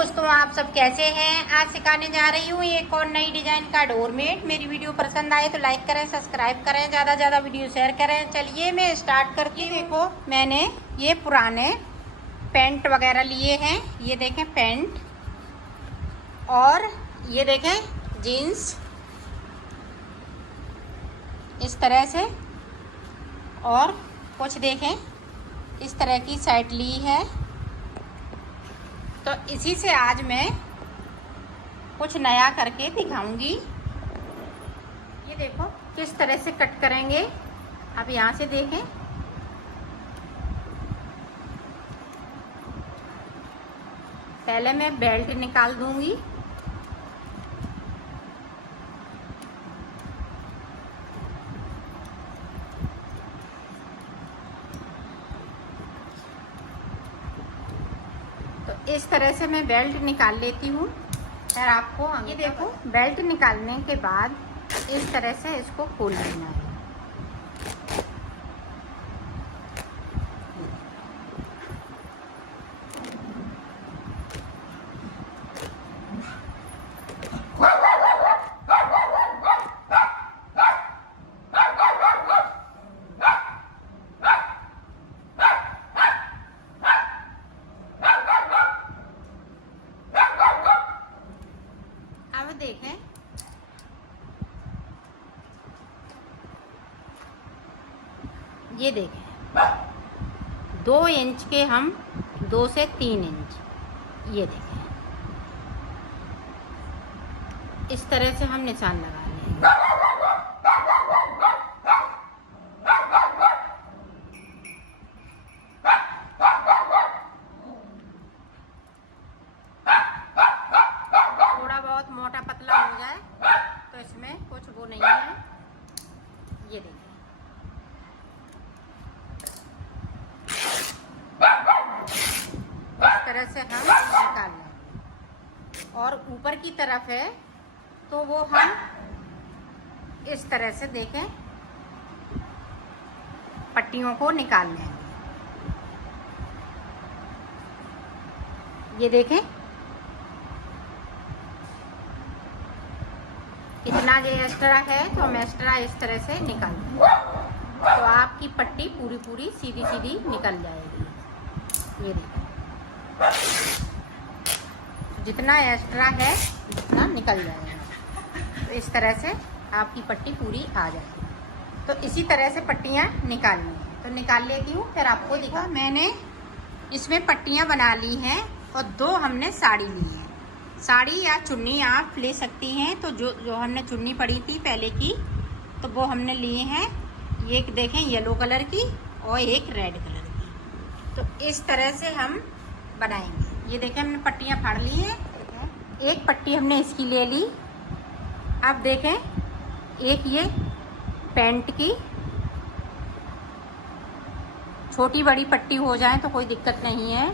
दोस्तों, आप सब कैसे हैं। आज सिखाने जा रही हूँ एक और नई डिजाइन का डोरमेट। मेरी वीडियो पसंद आए तो लाइक करें, सब्सक्राइब करें, ज़्यादा ज़्यादा वीडियो शेयर करें। चलिए मैं स्टार्ट करती हूँ। देखो, मैंने ये पुराने पैंट वगैरह लिए हैं। ये देखें पैंट, और ये देखें जीन्स इस तरह से, और कुछ देखें इस तरह की शर्ट ली है। तो इसी से आज मैं कुछ नया करके दिखाऊंगी। ये देखो किस तरह से कट करेंगे। आप यहाँ से देखें, पहले मैं बेल्ट निकाल दूंगी। तो इस तरह से मैं बेल्ट निकाल लेती हूँ। फिर आपको ये देखो, बेल्ट निकालने के बाद इस तरह से इसको खोल लेना है। देखें, ये देखें 2 इंच के हम 2 से 3 इंच, ये देखें इस तरह से हम निशान लगा लेंगे। बहुत मोटा पतला हो जाए तो इसमें कुछ वो नहीं है। ये देखिए, इस तरह से हम निकाल लें। और ऊपर की तरफ है तो वो हम इस तरह से देखें पट्टियों को निकाल लेंगे। ये देखें इतना जो एक्स्ट्रा है तो हम एक्स्ट्रा इस तरह से निकाल देंगे, तो आपकी पट्टी पूरी पूरी सीधी सीधी निकल जाएगी। ये देखिए, जितना एक्स्ट्रा है उतना निकल जाएगा। तो इस तरह से आपकी पट्टी पूरी आ जाएगी। तो इसी तरह से पट्टियाँ निकालनी है। तो निकाल लेती हूँ, फिर आपको दिखा। मैंने इसमें पट्टियाँ बना ली हैं और 2 हमने साड़ी ली है। साड़ी या चुन्नी आप ले सकती हैं। तो जो हमने चुन्नी पड़ी थी पहले की, तो वो हमने लिए हैं। ये देखें येलो कलर की और एक रेड कलर की। तो इस तरह से हम बनाएंगे। ये देखें हमने पट्टियाँ फाड़ ली हैं। एक पट्टी हमने इसकी ले ली। अब देखें एक ये पैंट की छोटी बड़ी पट्टी हो जाए तो कोई दिक्कत नहीं है।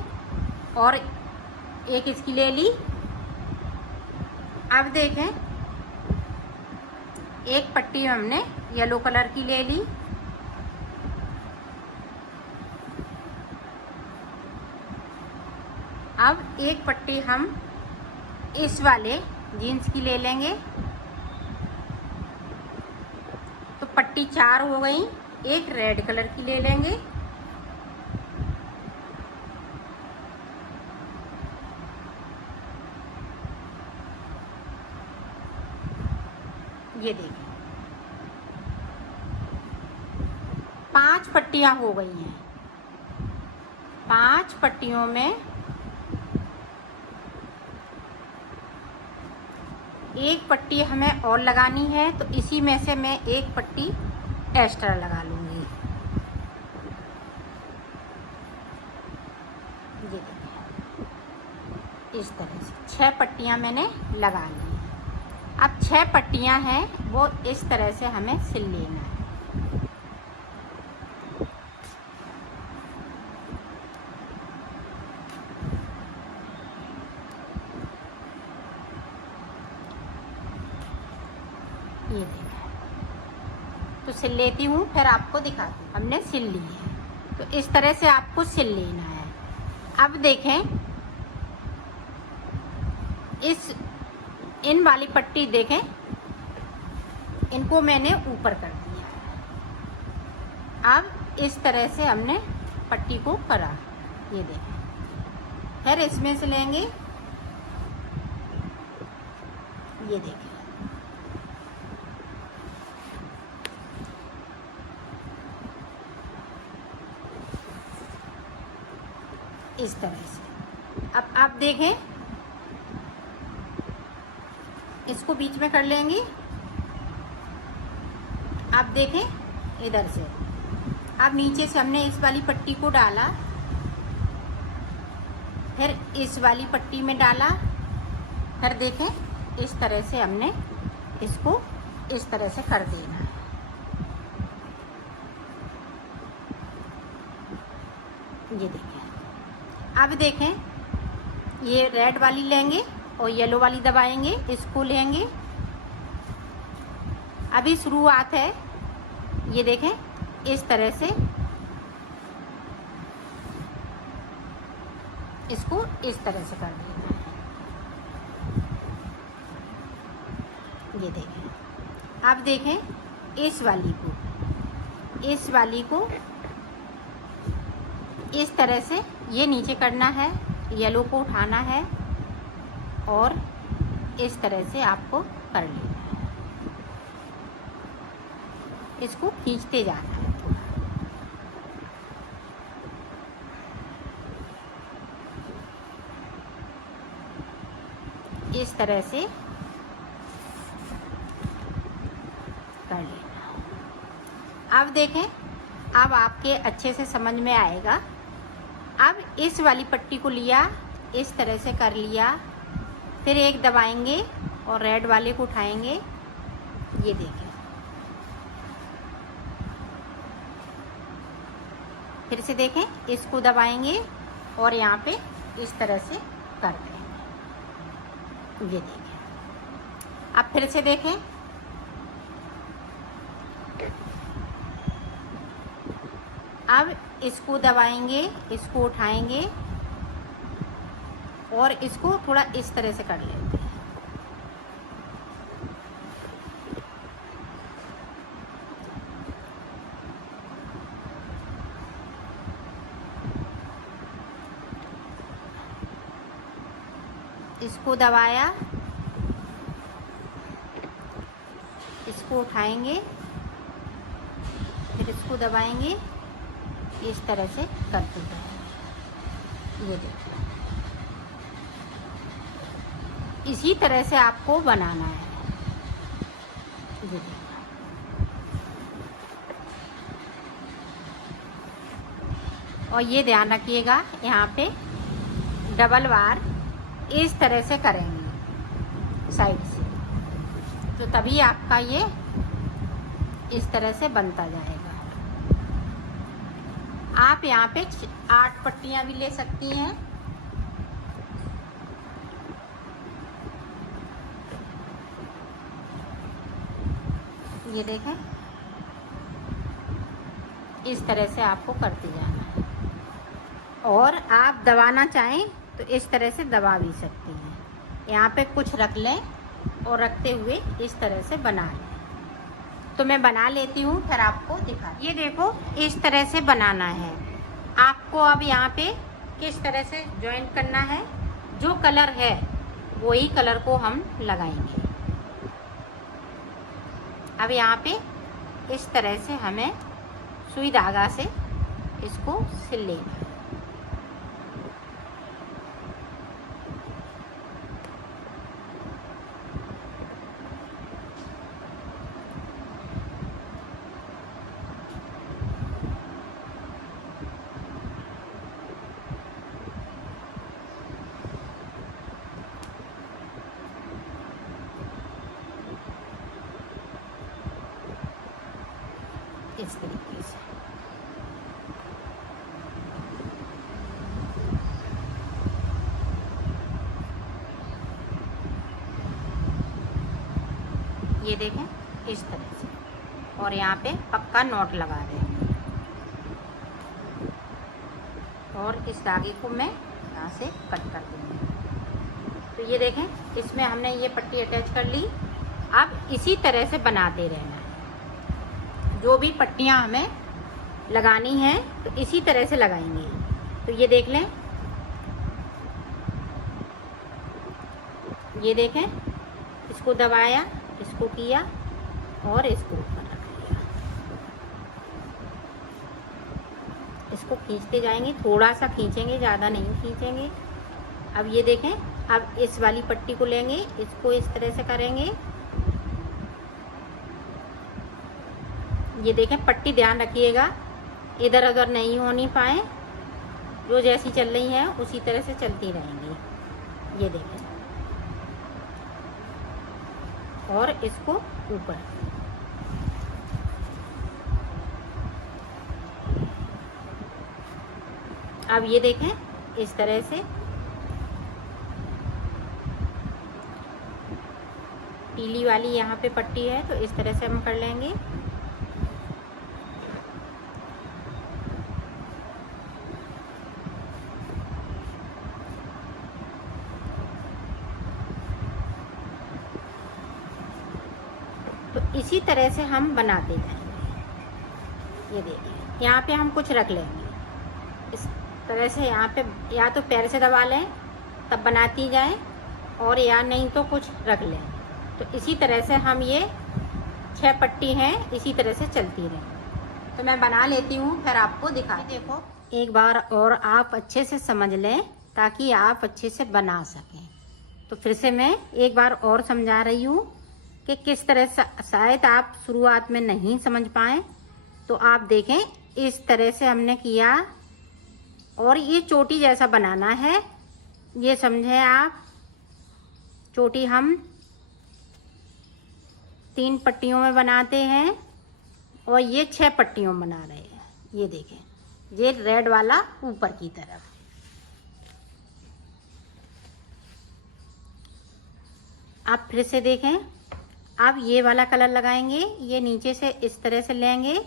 और एक इसकी ले ली। अब देखें एक पट्टी हमने येलो कलर की ले ली। अब एक पट्टी हम इस वाले जीन्स की ले लेंगे। तो पट्टी 4 हो गई। एक रेड कलर की ले लेंगे। ये देखिए 5 पट्टियां हो गई हैं। 5 पट्टियों में एक पट्टी हमें और लगानी है। तो इसी में से मैं एक पट्टी एक्स्ट्रा लगा लूँगी। ये देखिए इस तरह से 6 पट्टियां मैंने लगा ली। अब 6 पट्टियां हैं वो इस तरह से हमें सिल लेना है। ये देखिए, तो सिल लेती हूँ, फिर आपको दिखाती हूँ। हमने सिल ली है, तो इस तरह से आपको सिल लेना है। अब देखें इन वाली पट्टी देखें, इनको मैंने ऊपर कर दिया। अब इस तरह से हमने पट्टी को करा, ये देखें। फिर इसमें से लेंगे, ये देखें, इस तरह से। अब आप देखें, इसको बीच में कर लेंगे। आप देखें इधर से, अब नीचे से हमने इस वाली पट्टी को डाला, फिर इस वाली पट्टी में डाला, फिर देखें इस तरह से हमने इसको इस तरह से कर देना है। ये देखें। अब देखें, ये रेड वाली लेंगे और येलो वाली दबाएंगे, इसको लेंगे। अभी शुरुआत है, ये देखें इस तरह से इसको इस तरह से कर देना है। ये देखें। अब देखें इस वाली को इस तरह से ये नीचे करना है, येलो को उठाना है और इस तरह से आपको कर लेना है। इसको खींचते जाना है थोड़ा। इस तरह से कर लेना। अब देखें, अब आपके अच्छे से समझ में आएगा। अब इस वाली पट्टी को लिया, इस तरह से कर लिया, फिर एक दबाएंगे और रेड वाले को उठाएंगे। ये देखें, फिर से देखें, इसको दबाएंगे और यहाँ पे इस तरह से कर देंगे। ये देखें। अब फिर से देखें, अब इसको दबाएंगे, इसको उठाएंगे और इसको थोड़ा इस तरह से कर लेते हैं। इसको दबाया, इसको उठाएंगे, फिर इसको दबाएंगे, इस तरह से करते हैं। ये देखिए, इसी तरह से आपको बनाना है। ये देखिए, और ये ध्यान रखिएगा, यहाँ पे डबल बार इस तरह से करेंगे साइड से, तो तभी आपका ये इस तरह से बनता जाएगा। आप यहाँ पे 8 पट्टियाँ भी ले सकती हैं। ये देखें, इस तरह से आपको करते जाना है। और आप दबाना चाहें तो इस तरह से दबा भी सकती हैं। यहाँ पे कुछ रख लें और रखते हुए इस तरह से बना लें। तो मैं बना लेती हूँ, फिर आपको दिखा। ये देखो, इस तरह से बनाना है आपको। अब यहाँ पे किस तरह से जॉइंट करना है, जो कलर है वही कलर को हम लगाएंगे। अब यहाँ पे इस तरह से हमें सुई धागा से इसको सिल लेना है। इस तरीके से ये देखें, इस तरह से, और यहाँ पे पक्का नॉट लगा देंगे। और इस धागे को मैं यहाँ से कट कर दूँगी। तो ये देखें, इसमें हमने ये पट्टी अटैच कर ली। अब इसी तरह से बनाते रहना है। जो भी पट्टियाँ हमें लगानी हैं तो इसी तरह से लगाएंगे। तो ये देख लें, ये देखें, इसको दबाया, इसको किया और इसको ऊपर रख लिया। इसको खींचते जाएंगे, थोड़ा सा खींचेंगे, ज़्यादा नहीं खींचेंगे। अब ये देखें, अब इस वाली पट्टी को लेंगे, इसको इस तरह से करेंगे। ये देखें, पट्टी ध्यान रखिएगा इधर उधर नहीं होनी पाए, जो जैसी चल रही है उसी तरह से चलती रहेंगी। ये देखें, और इसको ऊपर। अब ये देखें, इस तरह से पीली वाली यहाँ पे पट्टी है, तो इस तरह से हम कर लेंगे। तो इसी तरह से हम बनाते जाएंगे। ये देखिए, यहाँ पे हम कुछ रख लेंगे इस तरह से। यहाँ पे या तो पैर से दबा लें तब बनाती जाएं, और या नहीं तो कुछ रख लें। तो इसी तरह से हम ये 6 पट्टी हैं, इसी तरह से चलती रहें। तो मैं बना लेती हूँ, फिर आपको दिखा। देखो, एक बार और आप अच्छे से समझ लें ताकि आप अच्छे से बना सकें। तो फिर से मैं एक बार और समझा रही हूँ कि किस तरह से। शायद आप शुरुआत में नहीं समझ पाए तो आप देखें, इस तरह से हमने किया और ये चोटी जैसा बनाना है। ये समझे आप, चोटी हम 3 पट्टियों में बनाते हैं और ये 6 पट्टियों में बना रहे हैं। ये देखें, ये रेड वाला ऊपर की तरफ। आप फिर से देखें, अब ये वाला कलर लगाएंगे। ये नीचे से इस तरह से लेंगे,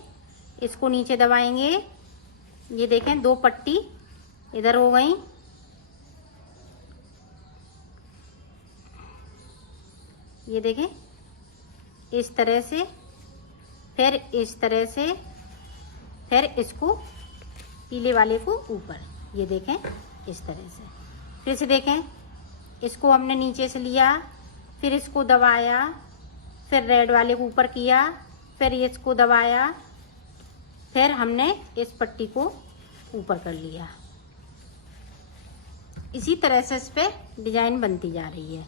इसको नीचे दबाएंगे। ये देखें, 2 पट्टी इधर हो गई। ये देखें, इस तरह से, फिर इस तरह से, फिर इसको पीले वाले को ऊपर। ये देखें, इस तरह से। फिर से देखें, इसको हमने नीचे से लिया, फिर इसको दबाया, फिर रेड वाले को ऊपर किया, फिर इसको दबाया, फिर हमने इस पट्टी को ऊपर कर लिया। इसी तरह से इस पे डिजाइन बनती जा रही है।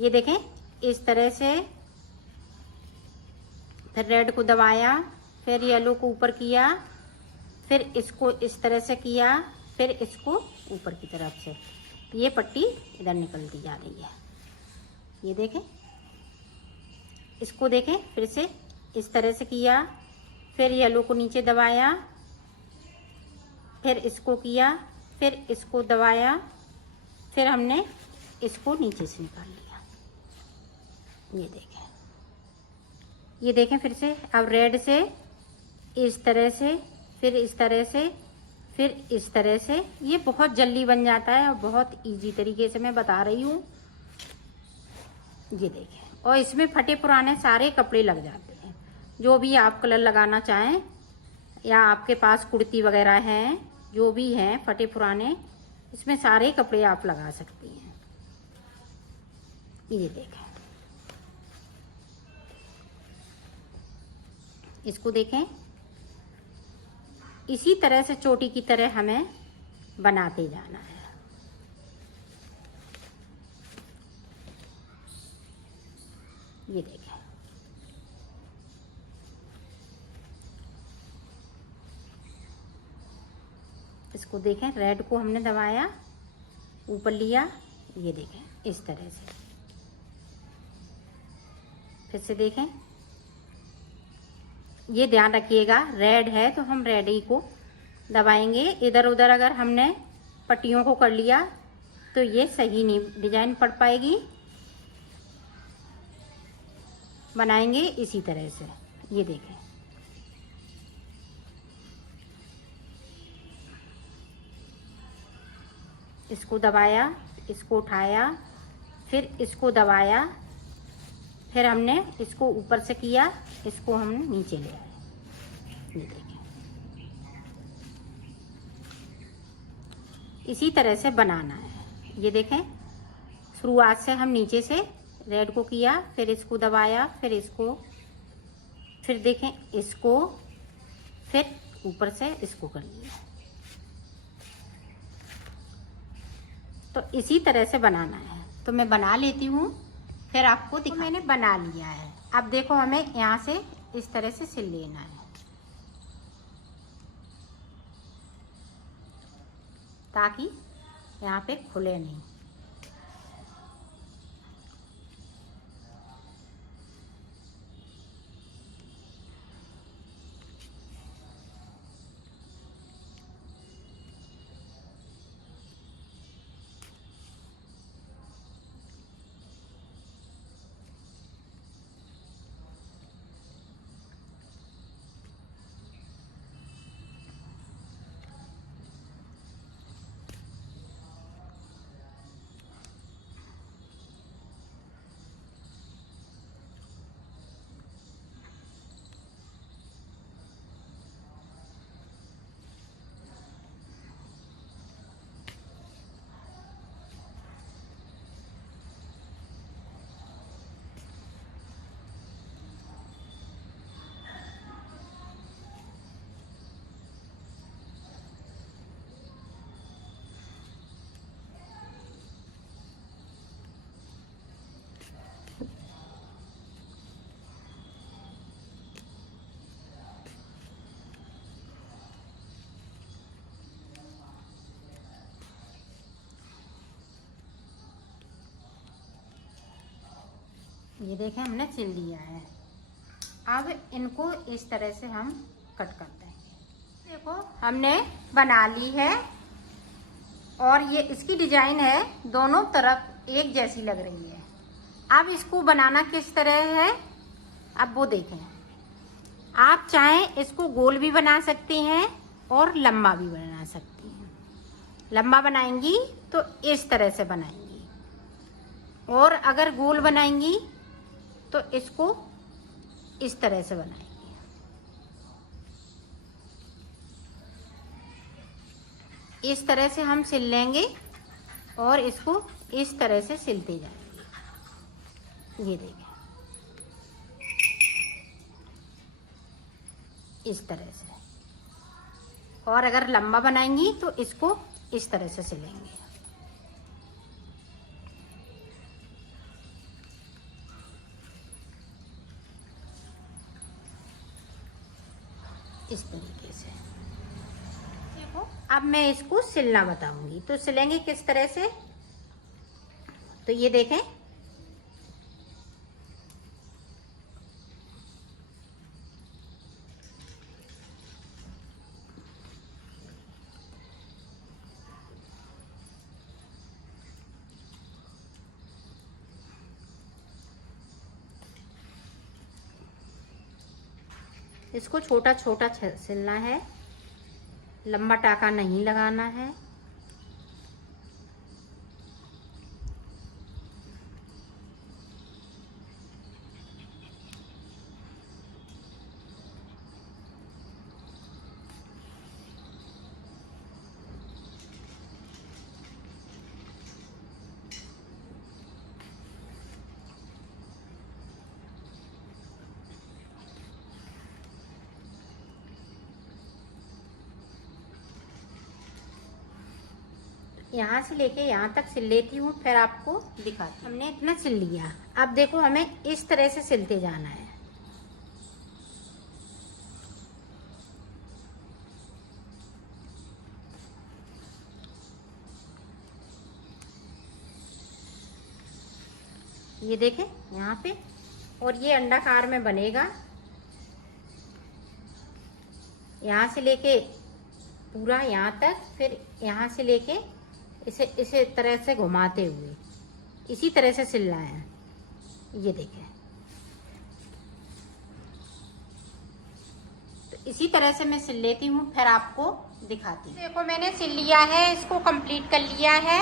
ये देखें, इस तरह से, फिर रेड को दबाया, फिर येलो को ऊपर किया, फिर इसको इस तरह से किया, फिर इसको ऊपर की तरफ से। ये पट्टी इधर निकलती जा रही है। ये देखें, इसको देखें, फिर से इस तरह से किया, फिर येलो को नीचे दबाया, फिर इसको किया, फिर इसको दबाया, फिर हमने इसको नीचे से निकाल लिया। ये देखें, ये देखें, फिर से अब रेड से इस तरह से, फिर इस तरह से, फिर इस तरह से। ये बहुत जल्दी बन जाता है और बहुत इजी तरीके से मैं बता रही हूँ। ये देखें, और इसमें फटे पुराने सारे कपड़े लग जाते हैं। जो भी आप कलर लगाना चाहें, या आपके पास कुर्ती वगैरह हैं, जो भी हैं फटे पुराने, इसमें सारे कपड़े आप लगा सकती हैं। ये देखें, इसको देखें, इसी तरह से चोटी की तरह हमें बनाते जाना है। ये देखें, इसको देखें, रेड को हमने दबाया, ऊपर लिया। ये देखें, इस तरह से। फिर से देखें, ये ध्यान रखिएगा, रेड है तो हम रेड ही को दबाएंगे। इधर उधर अगर हमने पट्टियों को कर लिया तो ये सही नहीं डिजाइन पड़ पाएगी। बनाएंगे इसी तरह से। ये देखें, इसको दबाया, इसको उठाया, फिर इसको दबाया, फिर हमने इसको ऊपर से किया, इसको हम नीचे ले आए। ये देखिए, इसी तरह से बनाना है। ये देखें, शुरुआत से हम नीचे से रेड को किया, फिर इसको दबाया, फिर इसको, फिर देखें इसको, फिर ऊपर से इसको कर लिया। तो इसी तरह से बनाना है। तो मैं बना लेती हूँ, फिर आपको दिखा। तो मैंने बना लिया है। अब देखो, हमें यहाँ से इस तरह से सिल लेना है, ताकि यहाँ पे खुले नहीं। ये देखें, हमने सिल लिया है। अब इनको इस तरह से हम कट कर देंगे। देखो, हमने बना ली है, और ये इसकी डिजाइन है, दोनों तरफ एक जैसी लग रही है। अब इसको बनाना किस तरह है, अब वो देखें। आप चाहें इसको गोल भी बना सकती हैं और लंबा भी बना सकती हैं। लंबा बनाएंगी तो इस तरह से बनाएंगी, और अगर गोल बनाएंगी तो इसको इस तरह से बनाएंगे। इस तरह से हम सिल लेंगे और इसको इस तरह से सिलते जाएंगे। ये देखिए, इस तरह से। और अगर लंबा बनाएंगी तो इसको इस तरह से सिलेंगे। इस तरीके से। देखो, अब मैं इसको सिलना बताऊंगी। तो सिलेंगे किस तरह से, तो ये देखें, इसको छोटा छोटा सिलना है, लंबा टाका नहीं लगाना है। यहाँ से लेके यहाँ तक सिल लेती हूँ, फिर आपको दिखाती हूँ। हमने इतना सिल लिया। अब देखो, हमें इस तरह से सिलते जाना है। ये देखें यहाँ पे, और ये अंडाकार में बनेगा। यहाँ से लेके पूरा यहाँ तक, फिर यहाँ से लेके इसे तरह से घुमाते हुए इसी तरह से सिलना है। ये देखें, तो इसी तरह से मैं सिल लेती हूँ, फिर आपको दिखाती हूँ। देखो, मैंने सिल लिया है, इसको कंप्लीट कर लिया है।